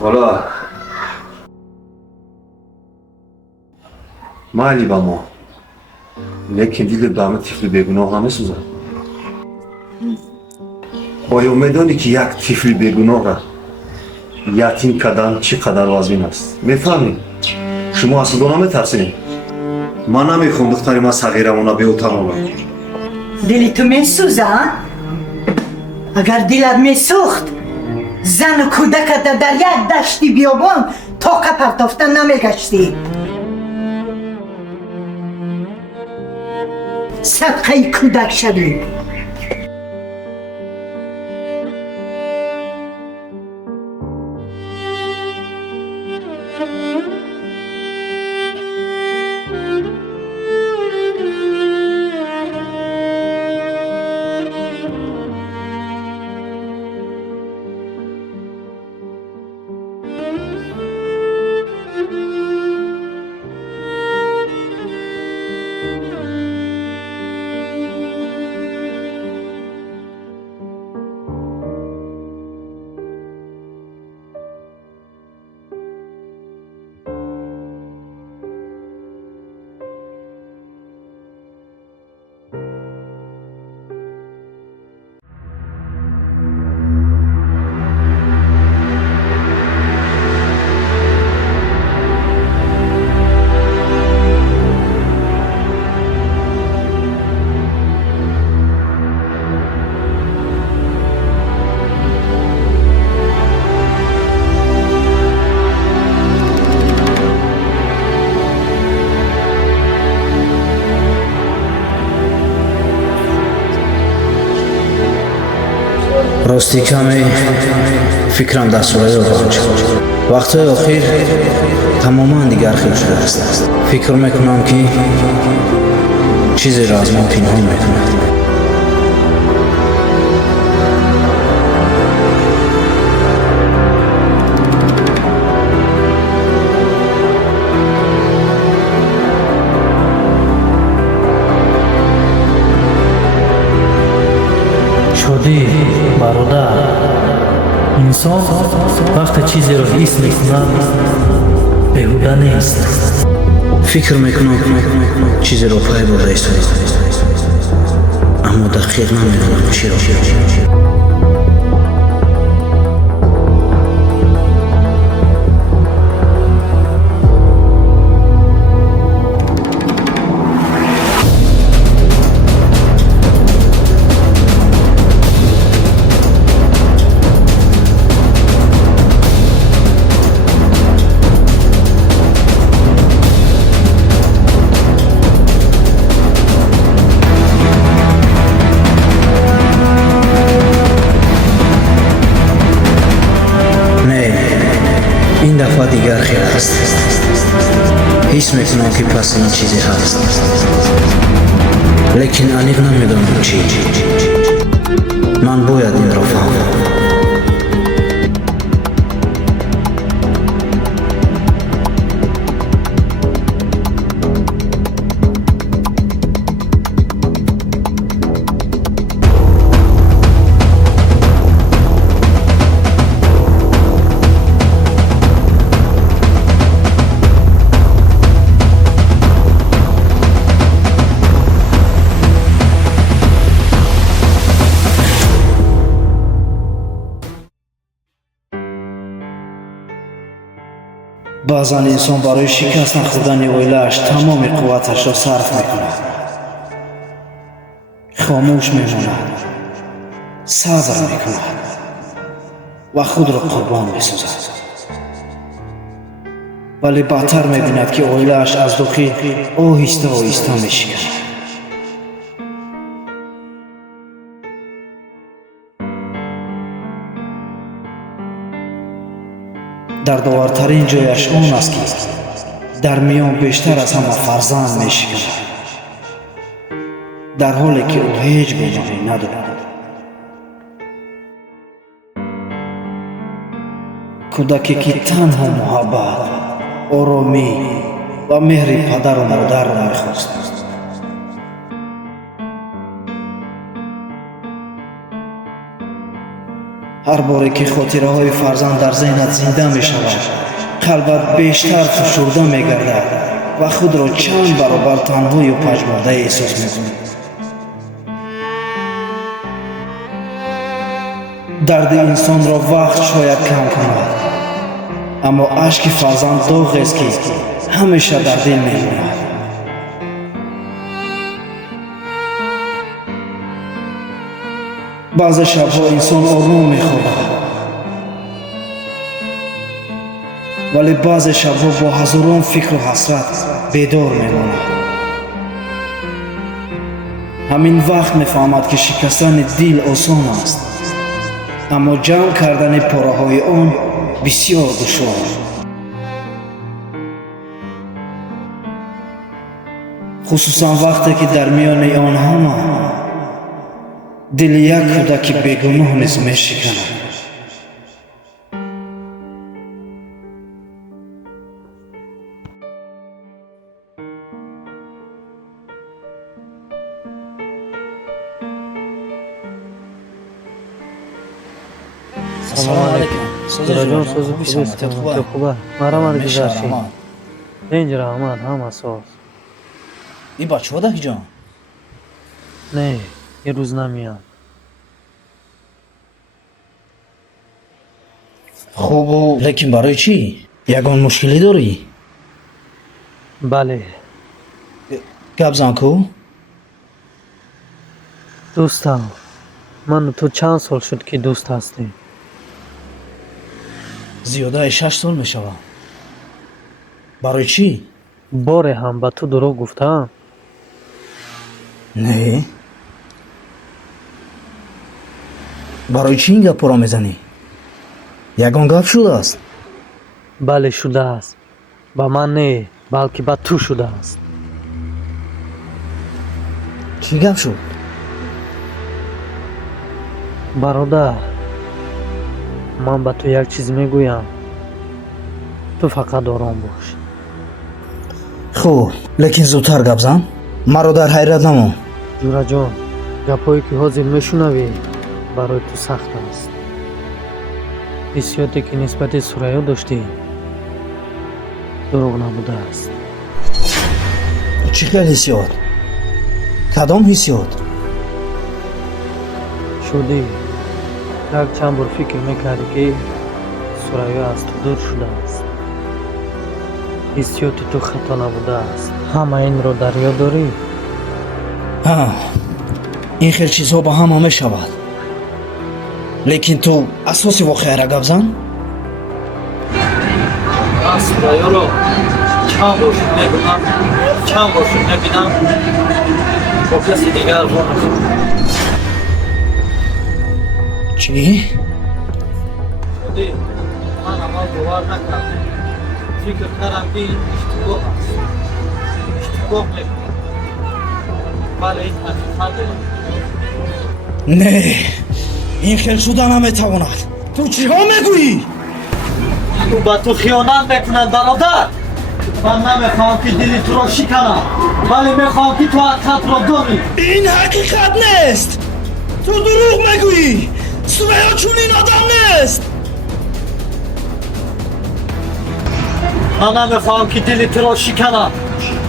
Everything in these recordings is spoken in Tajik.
حالا مالی با ما لیکن دیل دامه طفل بیگناه همه سوزن آیا میدانی که یک طفل بیگناه را یتیم کردن چقدر وزین است میفهمی؟ شما از خدا نمیترسین؟ من نمیخوام دختر ما صغیرمون به اتاق آورم. دلی تو میسوزه؟ اگر دلت میسوخت زن و کودکت در یک دشتی بیابان طاقه پرتافتن نمیگشتی. صدقه کودک شوی. راستی کمی فکرم در سوره رو شد. وقت آخر تماما دیگر خیلی شده است. فکر میکنم که چیزی را از من پنهان میکند. شدی برادر، انسان وقتی چیزی را حس میکند بیهوده نیست. فکر میکنم چیزی را پای برده است، اما دقیق نمیدونم چی را. این دفعه دیگر خیلی است. حس میکنم که پس این چیزی هست، لیکن انیق نمیدونم چی. من باید این را فهمم. بعضا انسان برای شکست نخوردن ویله‌اش تمام قوتش را صرف میکند. خاموش میماند، صبر میکند و خود را قربان میسازد. вале баъдтар мебинад ки оилааш аз дохил оҳиста оҳиста мешиканад. дардовартарин ҷояш он аст ки дар миён бештар аз ҳама фарзанд мешиканад, дар ҳоле ки ӯ ҳеҷ гуноҳе надорад. кӯдаке ки танҳо муҳаббат, оромӣ ва меҳри падару модарро мехост. ҳар боре ки хотираҳои фарзанд дар зеҳнат зинда мешавад, қалбат бештар фушурда мегардад ва худро чанд баробар танҳою пажмурда эҳсос мекунӣ. дарди инсонро вақт шояд кам кунад, аммо ашки фарзанд доғест ки ҳамеша дар дил мемонад. баъзе шабҳо инсон ором мехобад, вале баъзе шабҳо бо ҳазорон фикру ҳасрат бедор мемонад. ҳамин вақт мефаҳмад ки шикастани дил осон аст, аммо ҷамъ кардани пораҳои он бисёр душвор. хусусан вақте ки дар миёни он ҳама дили як кӯдаки бегуноҳ низ мешиканад. Салом алейкум. Дurajon so'zi خوبه خوبه مرحمت گذاشتی اینجا رحمت هم اساس این بچه ها دهی جان؟ نه یه روز نمیان. خوب و لیکن برای چی؟ یگان مشکلی داری؟ بله گپ زن کو؟ دوستم من و تو چند سال شد که دوست هستیم. زیاده 6 سال می شود. برای چی؟ باره هم به تو دروغ گفتم؟ نه. برای چی این گپ را میزنی؟ یگان گپ شده است. بله شده است. با من نه بلکه با تو شده است. چی گپ شد؟ برادر من به تو یک چیز میگویم، تو فقط آرام باش. خوب لیکن زودتر گپ زن، مرا در حیرت نمان. جورا جان گپایی که حاضر میشنوی برای تو سخت است. حسیاتی که نسبت سریا داشتی دروغ نبوده است. چی که حسیات؟ کدام حسیات؟ شدی یک چند بار فکر میکردی که سریا از تو دور شده است. حسیات تو خطا نبوده است. همه این رو در یاد داری؟ ها این خیلی چیزها با هم همه شود. لیکن تو اساس واقعه را گپ زن. من سریا رو چند بار میبینم، چند بار میبینم با کسی دیگر رو نکنم. چی؟ شدی من اما باور نکردم. فکر کردم که اشتباه است. اشتباه میکنم. ولی این حقیقت نه این خیلی شده نمیتواند. تو چی ها میگویی؟ تو با تو خیانت میکنند برادر. من نمیخوام که دلی تو را شکنم، ولی میخوام که تو حقیقت را دانی. این حقیقت نیست. تو دروغ میگویی. سریا چون این آدم نیست. من نمیخوام که دلی تو را شکنم،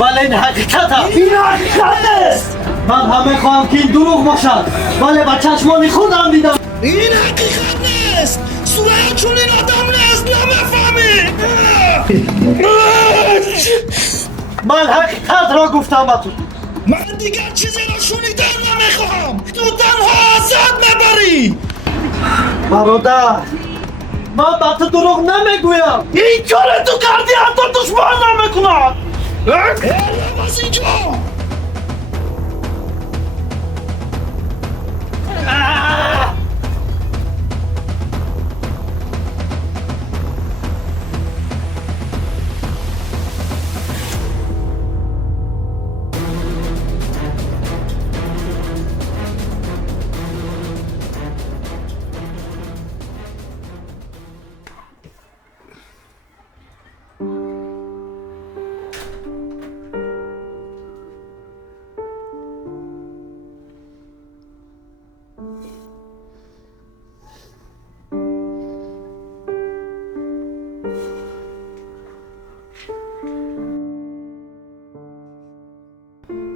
ولی این حقیقت است. این حقیقت نیست. من هم میخوام که این دروغ باشد، ولی با چشمان خودم دیدم. این حقیقت نیست. سریا چون این آدم نیست. نمیفهمی. من حقیقت را گفتم با تو. من دیگر چیزی را شنیدن نمیخوام. تو تنها ازت میبری. برادر من با تو دروغ نمیگویم. این کار تو کردی حتی دشمن نمیکنم. از اینجا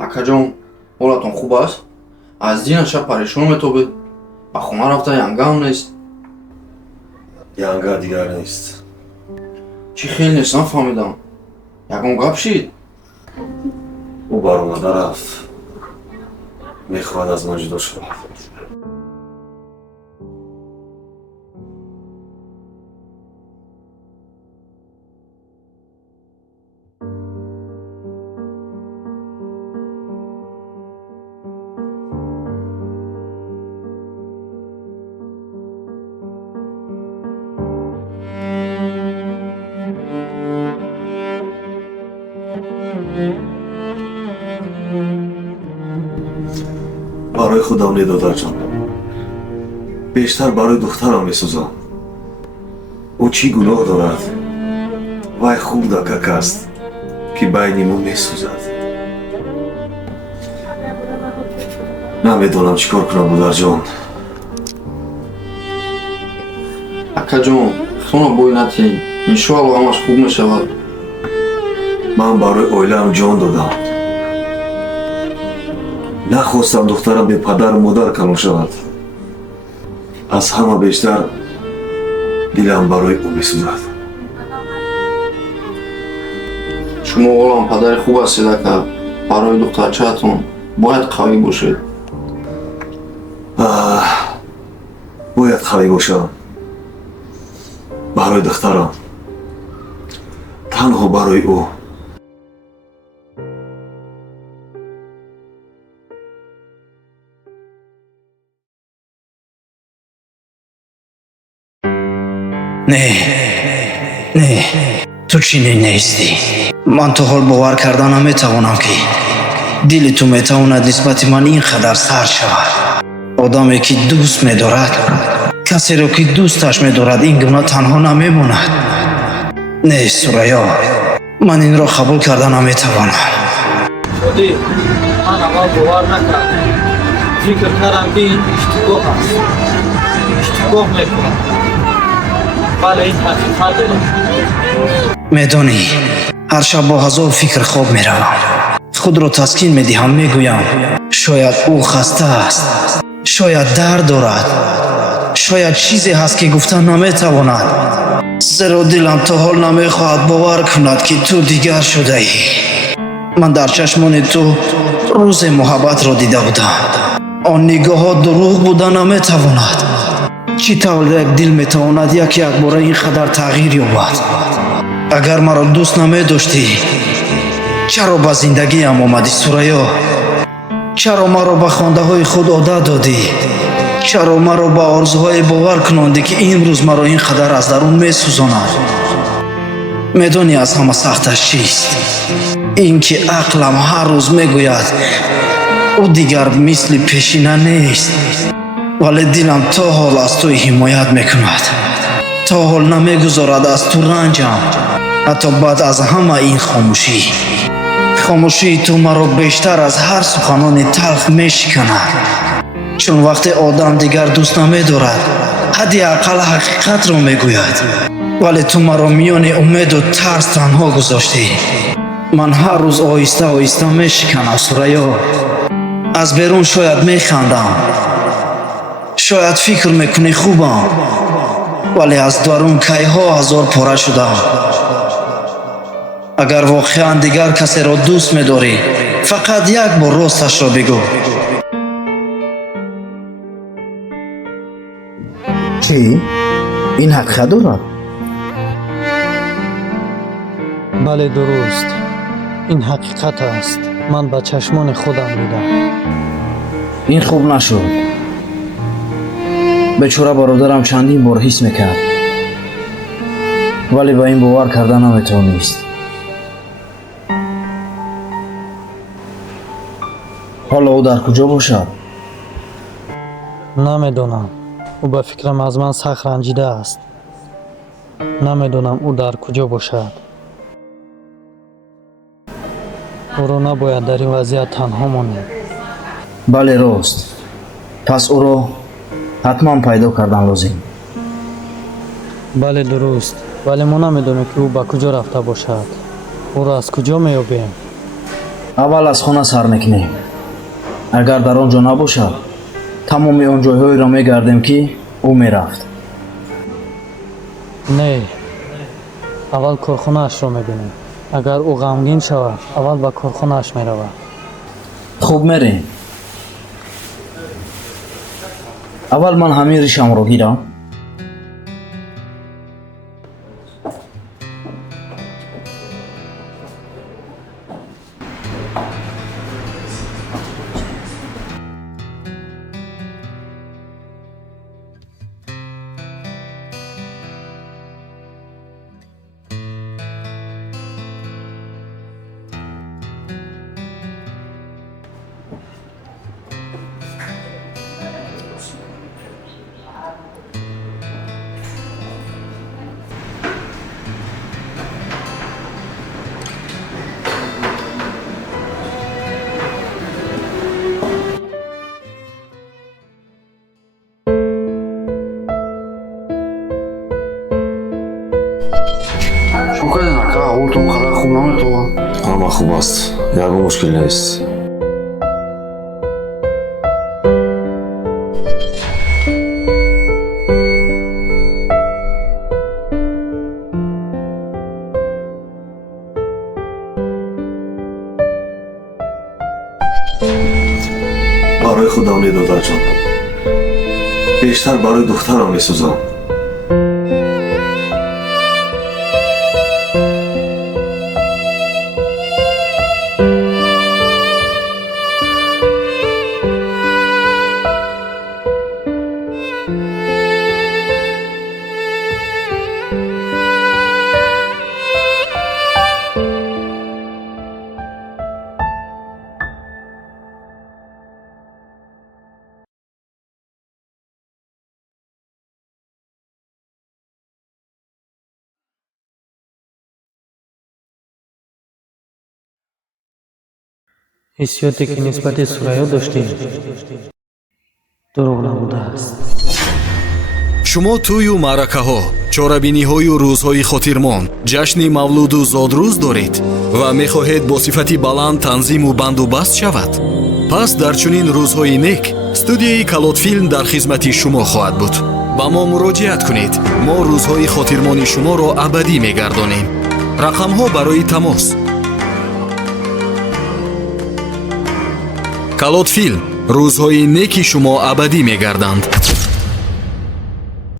акаҷон ҳолатон хуб аст? аз дина шаб парешон метобед, ба хона рафта янгам нест. янга дигар нест. Чӣ хел нест нафаҳмидам. Ягон гап шид? ӯ баромада рафт. Мехоҳад аз ман ҷудо шавад. барои худам не додарҷон. бештар барои духтарам месӯзам. ӯ чӣ гуноҳ дорад? вай хуб дакак аст, ки байни мо месӯзад. намедонам чӣ кор кунам, додарҷон. Акаҷон, хона бой натиҳем. Иншоалло ҳамаш хуб мешавад. ман барои оилаам ҷон додам. нахостам духтарам бе падару модар калон шавад. аз ҳама бештар дилам барои ӯ месӯзад. шумо олам падари хуб ҳастед ака. барои духтарчаатон бояд қавӣ бошед. бояд қавӣ бошам. барои духтарам. танҳо барои ӯ. не, ту чунин нести. ман то ҳол бовар карда наметавонам, ки дили ту метавонад нисбати ман ин қадар сард шавад. одаме ки дӯст медорад, касеро ки дӯсташ медорад, ин гуна танҳо намемонад. не Сурайё, ман инро қабул карда наметавонам. шодӣ, ман аввал бовар накардам. фикр кардам, ки ин иштибоҳ аст. иштибоҳ мекунам. вале ин ҳақиқат аст. медонӣ, ҳар шаб бо ҳазор фикр хоб меравам. худро таскин медиҳам, мегӯям шояд ӯ хаста аст, шояд дард дорад, шояд чизе ҳаст ки гуфта наметавонад. зеро дилам то ҳол намехоҳад бовар кунад, ки ту дигар шудаӣ. ман дар чашмони ту рӯзе муҳаббатро дида будам. он нигоҳҳо дурӯғ буда наметавонад. чӣ тавр як дил метавонад якбора ин қадар тағйир ёбад? агар маро дӯст намедоштӣ, чаро ба зиндагиам омадӣ Сурайё? чаро маро ба хондаҳои худ одат додӣ? чаро маро ба орзуҳое бовар кунондӣ, ки имрӯз маро ин қадар аз дарун месӯзонад? медонӣ аз ҳама сахташ чист? ин ки ақлам ҳар рӯз мегӯяд ӯ дигар мисли пешина нест, вале дилам то ҳол аз ту ҳимоят мекунад. то ҳол намегузорад аз ту ранҷам. ҳатто баъд аз ҳама ин хомӯшии ту маро бештар аз ҳар суханони талх мешиканад. чун вақте одам дигар дӯст намедорад, ҳадди ақал ҳақиқатро мегӯяд. вале ту маро миёни умеду тарс танҳо гузоштӣ. ман ҳар рӯз оҳиста оҳиста мешиканам Сурайё. аз берун шояд механдам, шояд фикр мекунӣ хубам, вале аз дарун кайҳо ҳазор пора шудам. агар воқеан дигар касеро дӯст медорӣ, фақат як бор росташро бигӯ. چی؟ ин ҳақиқат дорад? бале дуруст, ин ҳақиқат аст. ман ба чашмони худам дидам. ин хуб нашуд. бечора бародарам чандин бор ҳис мекард, вале ба ин бовар карда наметавонист. ҳоло ӯ дар куҷо бошад? намедонам. ӯ ба фикрам аз ман сахт ранҷидааст. намедонам ӯ дар куҷо бошад. ӯро набояд дар ин вазъият танҳо монем. бале рост. пас ӯро ҳатман пайдо кардан лозим. бале дуруст, вале мо намедонем ки ӯ ба куҷо рафта бошад. ӯро аз куҷо меёбем? аввал аз хона сар мекунем. агар дар он ҷо набошад, тамоми он ҷойҳоеро мегардем ки ӯ мерафт. не, аввал корхонаашро мебинем. агар ӯ ғамгин шавад, аввал ба корхонааш меравад. хуб мерем. аввал ман ҳамин ришамро гирам. шукаден ака, ҳолтон қадар хуб наметавон? ҳама хуб аст. ягон мушкил нест. барои худам не додарҷон. бештар барои духтарам месӯзам. ҳиссиёте ки нисбати сурайё доштем дурӯғ набудааст. шумо тӯю маъракаҳо, чорабиниҳою рӯзҳои хотирмон, ҷашни мавлуду зодрӯз доред ва мехоҳед бо сифати баланд танзиму бандубаст шавад? пас дар чунин рӯзҳои нек студияи калотфилм дар хизмати шумо хоҳад буд. ба мо муроҷиат кунед. мо рӯзҳои хотирмони шуморо абадӣ мегардонем. рақамҳо барои тамос: калотфилм, рӯзҳои неки шумо абадӣ мегарданд.